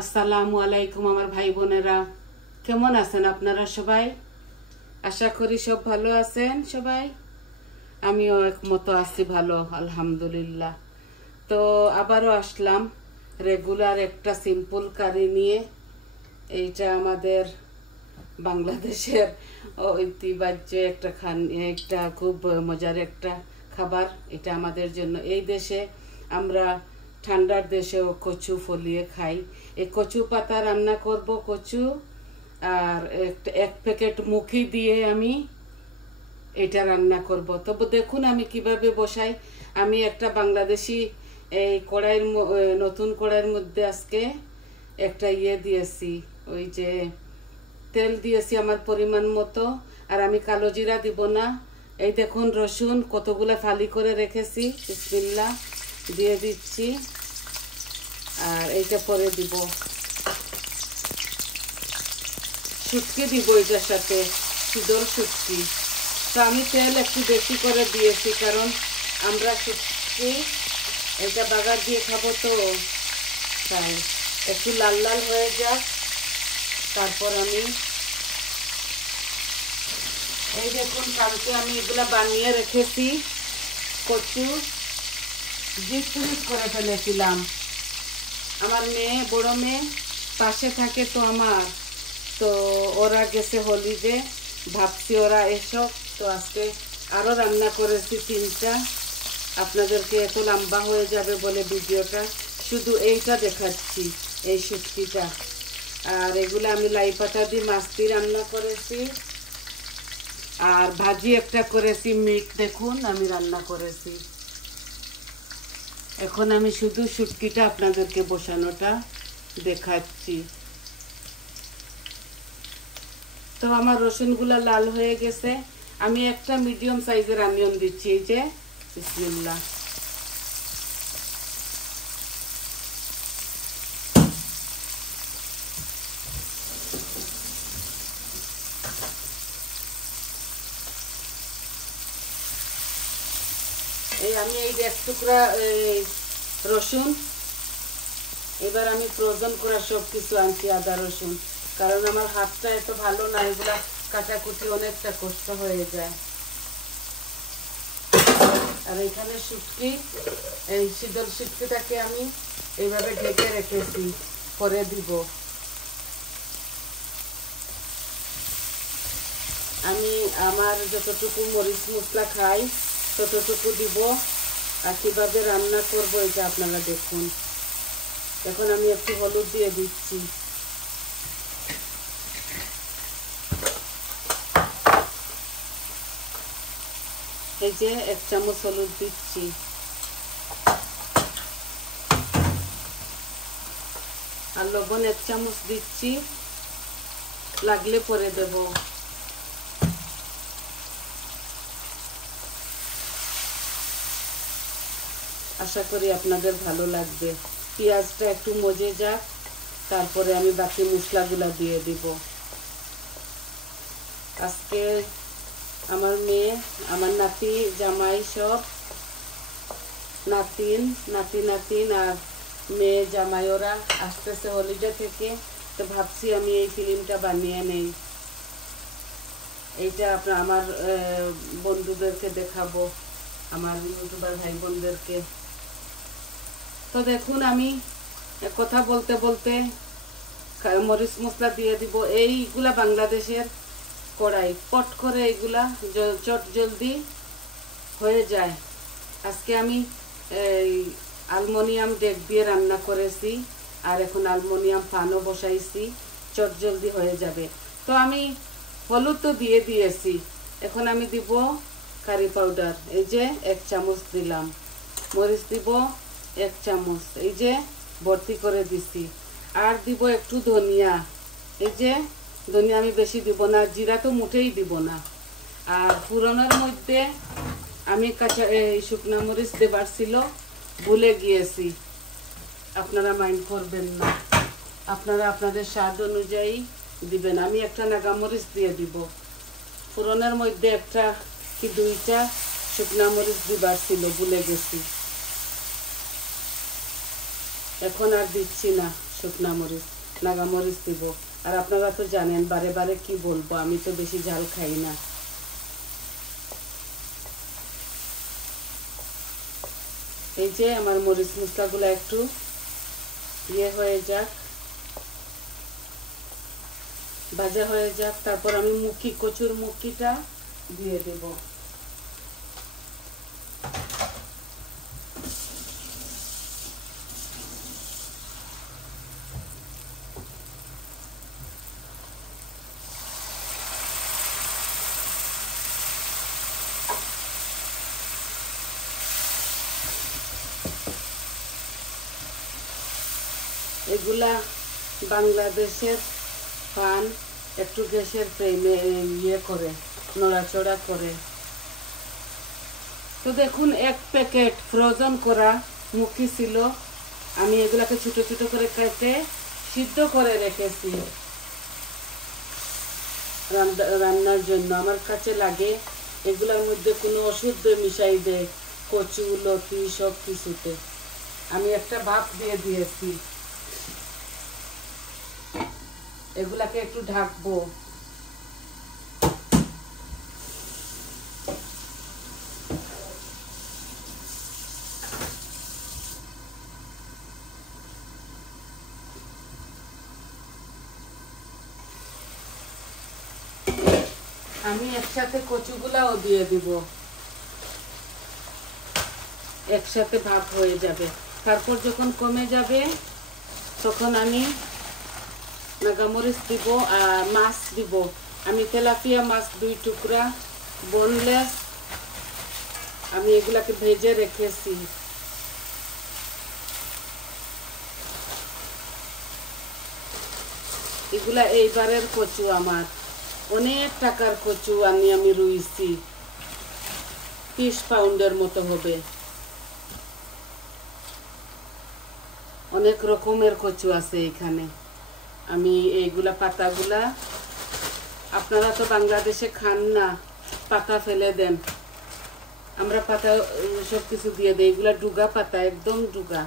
আসসালামু আলাইকুম আমার ভাই বোনেরা, কেমন আছেন আপনারা সবাই? আশা করি সব ভালো আছেন সবাই। আমিও একমতো আছি, ভালো আলহামদুলিল্লাহ। তো আবারও আসলাম রেগুলার একটা সিম্পল কারি নিয়ে। এইটা আমাদের বাংলাদেশের ঐতিহ্য একটা খুব মজার একটা খাবার। এটা আমাদের জন্য, এই দেশে আমরা ঠান্ডার দেশেও কচু ফলিয়ে খাই। এই কচু পাতা রান্না করব, কচু আর এক প্যাকেট মুখি দিয়ে আমি এটা রান্না করব। তবে দেখুন আমি কিভাবে বসাই। আমি একটা বাংলাদেশি এই নতুন কড়াইয়ের মধ্যে আজকে একটা দিয়েছি, ওই যে তেল দিয়েছি আমার পরিমাণ মতো। আর আমি কালো জিরা দিব না। এই দেখুন রসুন কতগুলো ফালি করে রেখেছি, বিসমিল্লাহ দিয়ে দিচ্ছি। আর এইটা পরে দিব, শুটকি দিব এটার সাথে, শীতল শুটকি। তো আমি তেল একটু বেশি করে দিয়েছি, কারণ আমরা শুটকি এটা বাগার দিয়ে খাবো, তো তাই একটু লাল লাল হয়ে যাক। তারপর আমি এই দেখুন কালকে আমি এগুলা বানিয়ে রেখেছি, কচু জিট করে ফেলেছিলাম। আমার মেয়ে, বড় মেয়ে পাশে থাকে, তো তো ওরা গেছে হলিডে, ভাবছি ওরা এসব, তো আজকে আরও রান্না করেছি 3টা। আপনাদেরকে এত লম্বা হয়ে যাবে বলে ভিডিওটা শুধু এইটা দেখাচ্ছি, এই শুটকিটা। আর এগুলো আমি লাই পাতা দিয়ে মাছ দিয়ে রান্না করেছি। আর ভাজি একটা করেছি, মিট দেখুন আমি রান্না করেছি। এখন আমি শুধু শুটকিটা আপনাদেরকে বসানোটা দেখাচ্ছি। তো আমার রসুনগুলা লাল হয়ে গেছে। আমি একটা মিডিয়াম সাইজের অনিয়ন দিচ্ছি, এই যে বিসমিল্লাহ। আমি এই 1 টুকরা রসুন, এবার আমি ফ্রোজেন করা সব কিছু আনছি, আদা রসুন, কারণ আমার হাতটা এত ভালো না, এগুলা কাটাকুটি অনেকটা কষ্ট হয়ে যায়। আর এখানে শুটকি, এই শীতল শুটকিটাকে আমি এইভাবে ঢেকে রেখেছি, পরে দিব। আমি আমার যতটুকু মরিচ মশলা খাই ততটুকু দিব। আর কিভাবে রান্না করব এটা আপনারা দেখুন। এখন আমি একটু হলুদ দিয়ে দিচ্ছি। এই যে 1 চামচ হলুদ দিচ্ছি। আর লবণ 1 চামচ দিচ্ছি, লাগলে পরে দেব। আশা করি আপনাদের ভালো লাগবে। পেঁয়াজটা একটু মজে যাক, তারপরে আমি বাকি মশলাগুলো দিয়ে দিব। আজকে আমার মেয়ে, আমার নাতি, জামাই সব, নাতিন আর মেয়ে জামাই ওরা আসতেছে হলিডে থেকে, তো ভাবছি আমি এই ফিল্মটা বানিয়ে নেই। এইটা আমার বন্ধুদেরকে দেখাবো, আমার ইউটিউবার ভাই বোনদেরকে। তো দেখুন আমি কথা বলতে বলতে মরিচ মশলা দিয়ে দিব। এইগুলা বাংলাদেশের কড়াই, পট করে এইগুলা চট জলদি হয়ে যায়। আজকে আমি অ্যালুমিনিয়াম ডেক দিয়ে রান্না করেছি, আর এখন অ্যালুমিনিয়াম পানও বসাইছি, চট জলদি হয়ে যাবে। তো আমি হলুদ তো দিয়ে দিয়েছি, এখন আমি দিব কারি পাউডার, এই যে 1 চামচ দিলাম। মরিচ দিব 1 চামচ, এই যে ভর্তি করে দিছি। আর দিব একটু ধনিয়া, এই যে ধনিয়া আমি বেশি দিব না, জিরা তো মোটেই দিব না। আর পুরনোর মধ্যে আমি শুকনা মরিচ দেবার ছিল, ভুলে গিয়েছি। আপনারা মাইন্ড করবেন না, আপনারা আপনাদের স্বাদ অনুযায়ী দিবেন। আমি একটা নাগামরিচ দিয়ে দিব। পুরনোর মধ্যে একটা কি 2টা শুকনা মরিচ দিবার ছিল, ভুলে গেছি। এখন আর দিচ্ছি না, শুকনা মরিচ, নাগা মরিচ দিব। আর আপনারা তো জানেন, বারে বারে কি বলবো, আমি তো বেশি ঝাল খাই না। এই যে আমার মরিচ মশলাগুলো একটু হয়ে যাক, ভাজা হয়ে যাক, তারপর আমি কচুর মুখিটা দিয়ে দেব। এগুলা বাংলাদেশের পান একটু গ্যাসের ফ্লেমে করে নড়াচড়া করে। তো দেখুন, এক প্যাকেট ফ্রোজেন করা মুখি ছিল, আমি এগুলাকে ছোট ছোট করে কেটে সিদ্ধ করে রেখেছি রান্নার জন্য। আমার কাছে লাগে এগুলোর মধ্যে কোনো ওষুধ মিশাই দেয়, কচু লতি সব কিছুতে। আমি একটা ভাপ দিয়ে দিয়েছি, এগুলাকে একটু ঢাকবো। আমি একসাথে কচুগুলাও দিয়ে দিব, একসাথে ভাপ হয়ে যাবে। তারপর যখন কমে যাবে তখন আমি নাগামরিচ দিব আর মাছ দিব। আমি তেলাপিয়া মাছ 2 টুকরা বোনলেস, আমি এগুলাকে ভেজে রেখেছি। এগুলা এইবারের কচু, আমার অনেক টাকার কচু আমি রুইছি, 30 পাউন্ডের মতো হবে। অনেক রকমের কচু আছে এখানে। আমি এইগুলা পাতাগুলা, আপনারা তো বাংলাদেশে খান না, পাতা ফেলে দেন, আমরা পাতা সব কিছু দিয়ে দেই। এগুলা ডুগা পাতা, একদম ডুগা।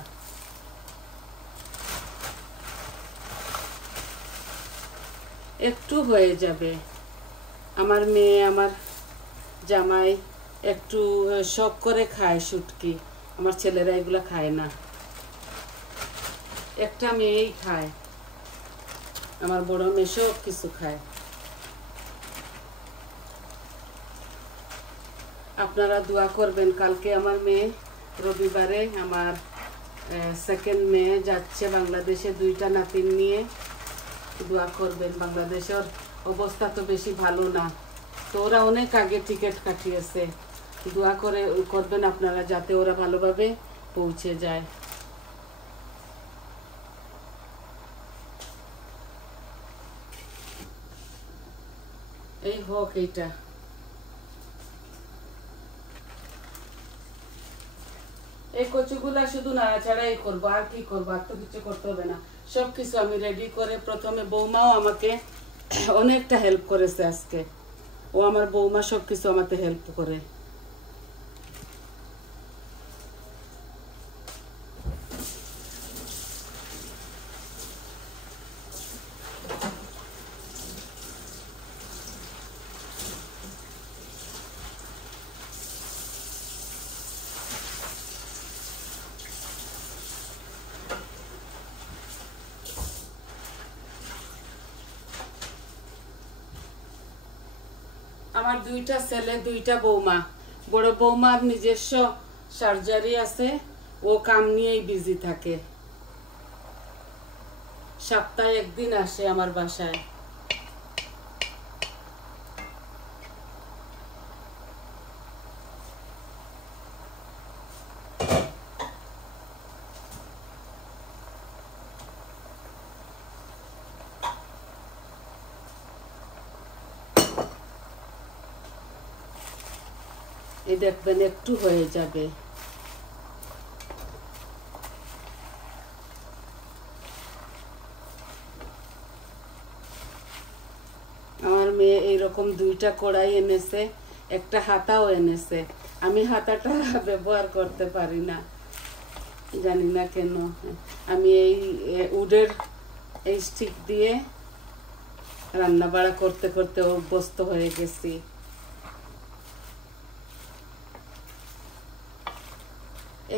একটু হয়ে যাবে। আমার মেয়ে, আমার জামাই একটু শখ করে খায় শুটকি, আমার ছেলেরা এগুলা খায় না। একটা মেয়েই খায়, আমার বড় মেয়ে সব কিছু খায়। আপনারা দোয়া করবেন। কালকে আমার মেয়ে, রবিবারে আমার সেকেন্ড মেয়ে যাচ্ছে বাংলাদেশে 2টা নাতিন নিয়ে। দোয়া করবেন। বাংলাদেশের অবস্থা তো বেশি ভালো না, তো ওরা অনেক আগে টিকিট কাটিয়েছে। দোয়া করবেন আপনারা, যাতে ওরা ভালোভাবে পৌঁছে যায়। এই হোক এইটা। এই কচুগুলা শুধু নাড়াচাড়াই করবো, আর কি করবো, আর তো কিছু করতে হবে না। সবকিছু আমি রেডি করে, প্রথমে বৌমাও আমাকে অনেকটা হেল্প করেছে আজকে। ও আমার বৌমা সবকিছু আমাকে হেল্প করে। আমার 2টা ছেলে, 2টা বৌমা। বড় বৌমার নিজস্ব সার্জারি আছে, ও কাম নিয়েই বিজি থাকে। সপ্তাহে 1 দিন আসে আমার বাসায়। এই দেখবেন একটু হয়ে যাবে। আমার মেয়ে এইরকম 2টা কড়াই এনেছে, একটা হাতাও এনেছে। আমি হাতাটা ব্যবহার করতে পারি না, জানি না কেন। আমি এই উড উডের এই স্টিক দিয়ে রান্না বাড়া করতে করতে অভ্যস্ত হয়ে গেছি।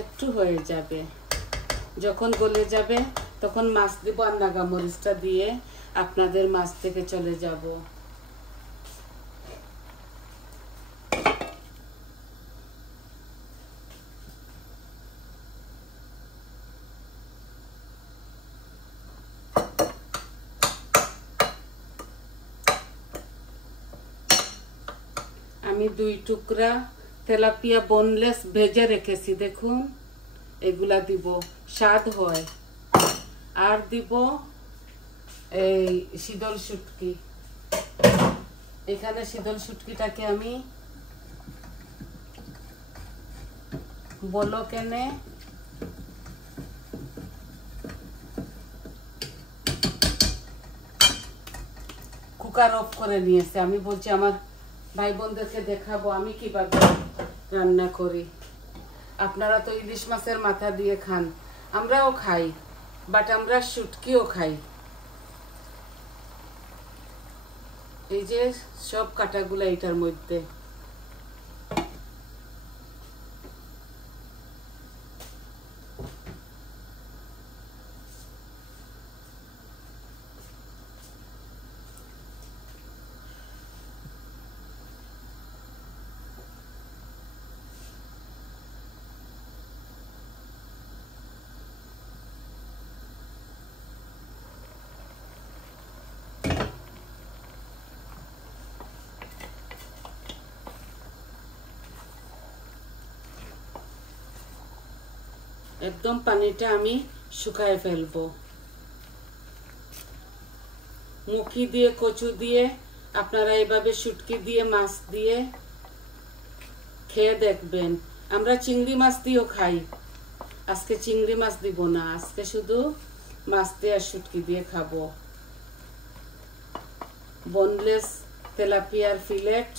একটু হয়ে যাবে, যখন গলে যাবে তখন মাছ দিব আর নাগামরিচটা দিয়ে আপনাদের মাছ থেকে চলে যাব। আমি 2 টুকরা তেলাপিয়া বোনলেস ভেজে রেখেছি, দেখুন এগুলা দিব, স্বাদ হয়। আর দিব এই শীতল শুটকি। এখানে শীতল শুটকিটাকে আমি বলক এনে কুকার অফ করে নিয়েছে। আমি বলছি আমার ভাই বোনদেরকে দেখাবো আমি কিভাবে রান্না করি। আপনারা তো ইলিশ মাছের মাথা দিয়ে খান, আমরাও খাই, বাট আমরা শুটকিও খাই। এই যে সব কাটাগুলা এটার মধ্যে। একদম পানিটা আমি শুকায় ফেলবো। মুখি দিয়ে কচু দিয়ে আপনারা এভাবে শুটকি দিয়ে মাছ দিয়ে খেয়ে দেখবেন। আমরা চিংড়ি মাছ দিয়েও খাই, আজকে চিংড়ি মাছ দিব না, আজকে শুধু মাছ দিয়ে আর শুটকি দিয়ে খাবো। বোনলেস তেলাপিয়ার ফিলেট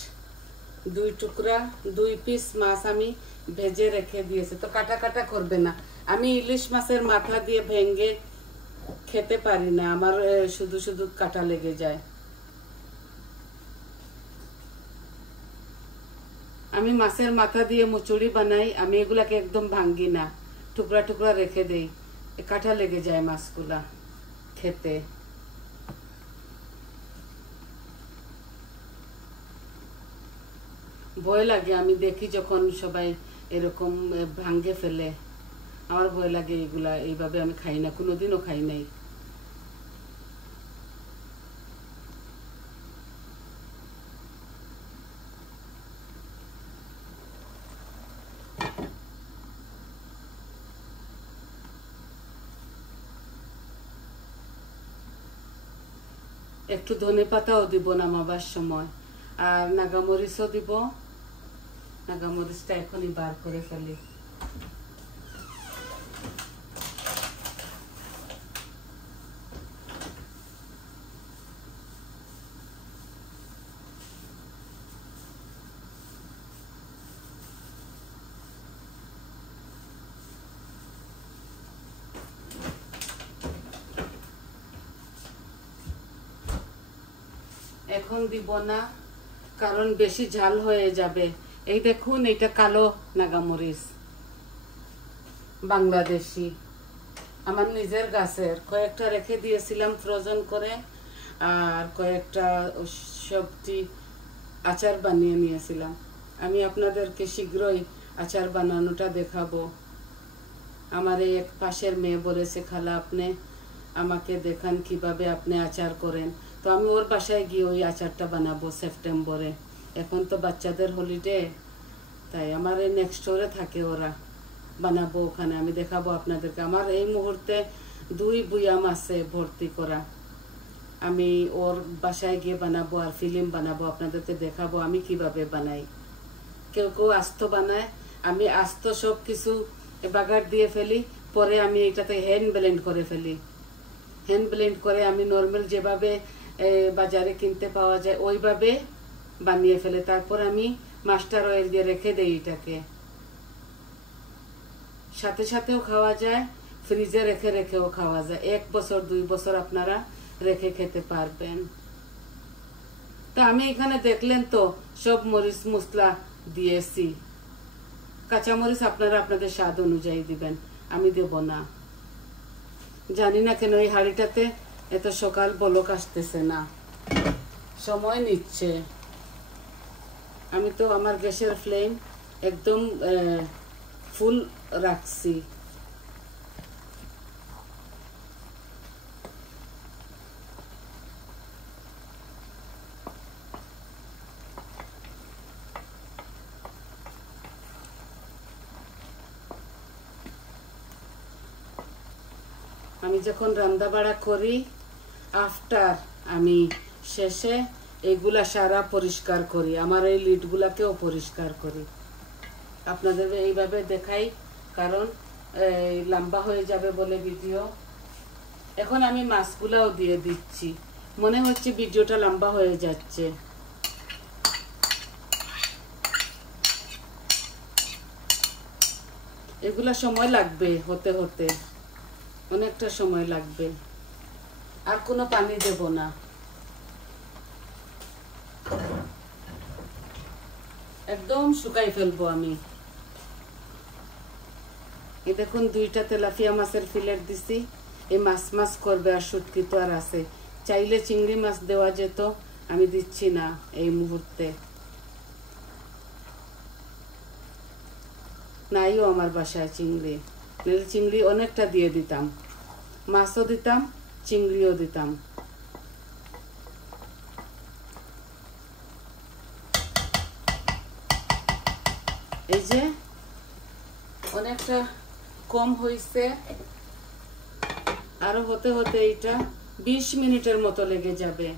2 টুকরা, 2 পিস মাছ আমি ভেজে রেখে দিয়েছি। তো কাটা কাটা করবে না, আমি ইলিশ মাছের মাথা দিয়ে ভেঙে খেতে পারি না, আমার শুধু শুধু কাটা লেগে যায়। আমি মাছের মাথা দিয়ে মুচুড়ি বানাই, আমি এগুলাকে একদম ভাঙ্গি না, টুকরা টুকরা রেখে দেই, কাটা লেগে যায় মাছগুলা খেতে। ভয় লাগে, আমি দেখি যখন সবাই এরকম ভাঙ্গে ফেলে, আমার ভয় লাগে। এগুলা এইভাবে আমি খাই না, কোনোদিনও খাই নাই। একটু ধনে পাতাও দিব নামাবার সময়, আর নাগামরিচও দিব। নাগামরিচটা এখনই বার করে ফেলি। এখন দিব না, কারণ বেশি ঝাল হয়ে যাবে। এই দেখুন, এটা কালো নাগামরিচ, বাংলাদেশি, আমার নিজের গাছের। কয়েকটা রেখে দিয়েছিলাম ফ্রোজেন করে, আর কয়েকটা সবজি আচার বানিয়ে নিয়েছিলাম। আমি আপনাদেরকে শীঘ্রই আচার বানানোটা দেখাবো। আমার এই এক পাশের মেয়ে বলেছে, খালা আপনি আমাকে দেখান কিভাবে আপনি আচার করেন। তো আমি ওর বাসায় গিয়ে ওই আচারটা বানাবো সেপ্টেম্বরে। এখন তো বাচ্চাদের হলিডে, তাই আমার এই নেক্সট ডোরে থাকে ওরা, বানাবো ওখানে, আমি দেখাবো আপনাদেরকে। আমার এই মুহূর্তে 2 বুয়াম আছে ভর্তি করা, আমি ওর বাসায় গিয়ে বানাবো আর ফিল্ম বানাবো, আপনাদেরকে দেখাবো আমি কিভাবে বানাই। কেউ কেউ আস্ত বানায়, আমি আস্ত সব কিছু বাগার দিয়ে ফেলি, পরে আমি এটাতে হ্যান্ড ব্লেন্ড করে ফেলি। হ্যান্ড ব্লেন্ড করে আমি নর্মাল যেভাবে বাজারে কিনতে পাওয়া যায় ওইভাবে বানিয়ে ফেলে, তারপর আমি মাস্টার অয়েল দিয়ে রেখে দেই। এটাকে সাথে সাথেও খাওয়া যায়, ফ্রিজে রেখে রেখেও খাওয়া যায়, 1 বছর 2 বছর আপনারা রেখে খেতে পারবেন। তো আমি এখানে দেখলেন তো সব মরিচ মশলা দিয়েছি, কাঁচামরিচ আপনারা আপনাদের স্বাদ অনুযায়ী দিবেন, আমি দেব না। জানি না কেন এই হাঁড়িটাতে এত সকাল বলক আসতেছে না, সময় নিচ্ছে। আমি তো আমার গ্যাসের ফ্লেম একদম ফুল রাখছি। আমি যখন রান্না বাড়া করি আফটার আমি শেষে এগুলা সারা পরিষ্কার করি, আমার এই লিডগুলাকেও পরিষ্কার করি। আপনাদের এইভাবে দেখাই কারণ লম্বা হয়ে যাবে বলে ভিডিও। এখন আমি মাছগুলাও দিয়ে দিচ্ছি, মনে হচ্ছে ভিডিওটা লম্বা হয়ে যাচ্ছে। এগুলা সময় লাগবে হতে হতে, অনেকটা সময় লাগবে। আর কোনো পানি দেব না, একদম শুকাই ফেলবো আমি। এই দেখুন 2টা তেলাপিয়া মাছের ফিলেট দিছি, এই মাছ মাছ করবে আর শুটকি তো আর আছে। চাইলে চিংড়ি মাছ দেওয়া যেত, আমি দিচ্ছি না এই মুহূর্তে, নাইও আমার বাসায় চিংড়ি, নাহলে চিংড়ি অনেকটা দিয়ে দিতাম, মাছও দিতাম চিংড়িও দিতাম। এই যে অনেকটা কম হয়েছে, আরো হতে হতে এটা 20 মিনিটের মতো লেগে যাবে।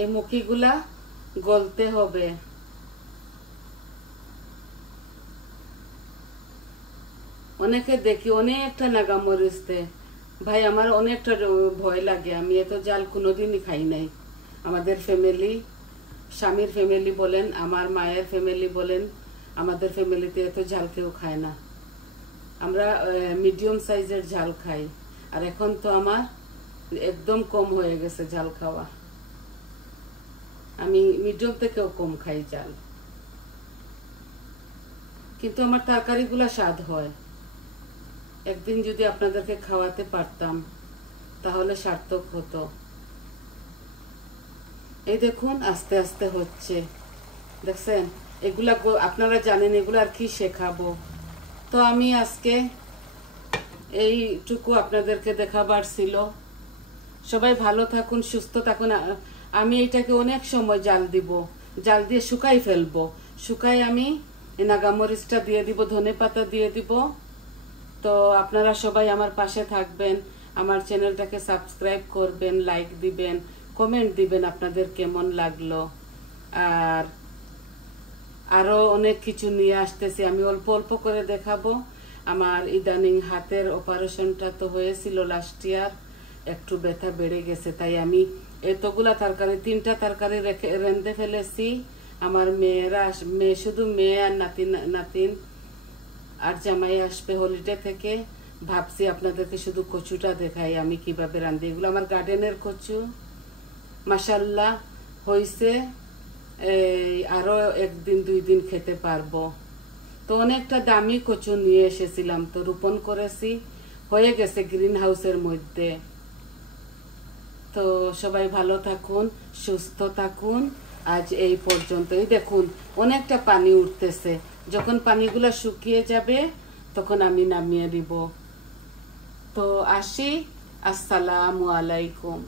এই মুখিগুলা গলতে হবে। অনেকে দেখি অনেকটা নাগামরিচ দেয়, ভাই আমার অনেকটা ভয় লাগে, আমি এত জাল কোনোদিনই খাই নাই। আমাদের ফ্যামিলি, স্বামীর ফ্যামিলি বলেন, আমার মায়ের ফ্যামিলি বলেন, আমাদের ফ্যামিলিতে এত ঝাল কেউ খায় না, আমরা মিডিয়াম সাইজের ঝাল খাই। আর এখন তো আমার একদম কম হয়ে গেছে ঝাল খাওয়া, আমি মিডিয়াম থেকেও কম খাই ঝাল, কিন্তু আমার তরকারিগুলো স্বাদ হয়। একদিন যদি আপনাদেরকে খাওয়াতে পারতাম তাহলে সার্থক হতো। এই দেখুন আস্তে আস্তে হচ্ছে, দেখছেন? এগুলা আপনারা জানেন এগুলো আর কি শেখাবো। তো আমি আজকে এইটুকু আপনাদেরকে দেখাবার ছিল। সবাই ভালো থাকুন, সুস্থ থাকুন। আমি এটাকে অনেক সময় জাল দিব, জাল দিয়ে শুকাই ফেলবো, শুকাই আমি নাগামরিচটা দিয়ে দিব, ধনে পাতা দিয়ে দিব। তো আপনারা সবাই আমার পাশে থাকবেন, আমার চ্যানেলটাকে সাবস্ক্রাইব করবেন, লাইক দিবেন, কমেন্ট দিবেন আপনাদের কেমন লাগলো। আর আরো অনেক কিছু নিয়ে আসতেছি, আমি অল্প অল্প করে দেখাবো। আমার ইদানিং হাতের অপারেশনটা তো হয়েছিল লাস্ট ইয়ার, একটু ব্যথা বেড়ে গেছে, তাই আমি এতগুলা তরকারি 3টা তরকারি রেঁধে ফেলেছি। আমার মেয়েরা, শুধু মেয়ে আর নাতিন আর জামাই আসবে হলিডে থেকে। ভাবছি আপনাদেরকে শুধু কচুটা দেখাই আমি কিভাবে রাঁধি। এগুলো আমার গার্ডেনের কচু, মাশাল্লাহ হয়েছে, আরো 1 দিন 2 দিন খেতে পারবো। তো অনেকটা দামি কচু নিয়ে এসেছিলাম, তো রোপণ করেছি, হয়ে গেছে গ্রিন হাউসের মধ্যে। তো সবাই ভালো থাকুন, সুস্থ থাকুন। আজ এই পর্যন্তই। দেখুন অনেকটা পানি উঠতেছে, যখন পানিগুলো শুকিয়ে যাবে তখন আমি নামিয়ে দিব। তো আসি, আসসালামু আলাইকুম।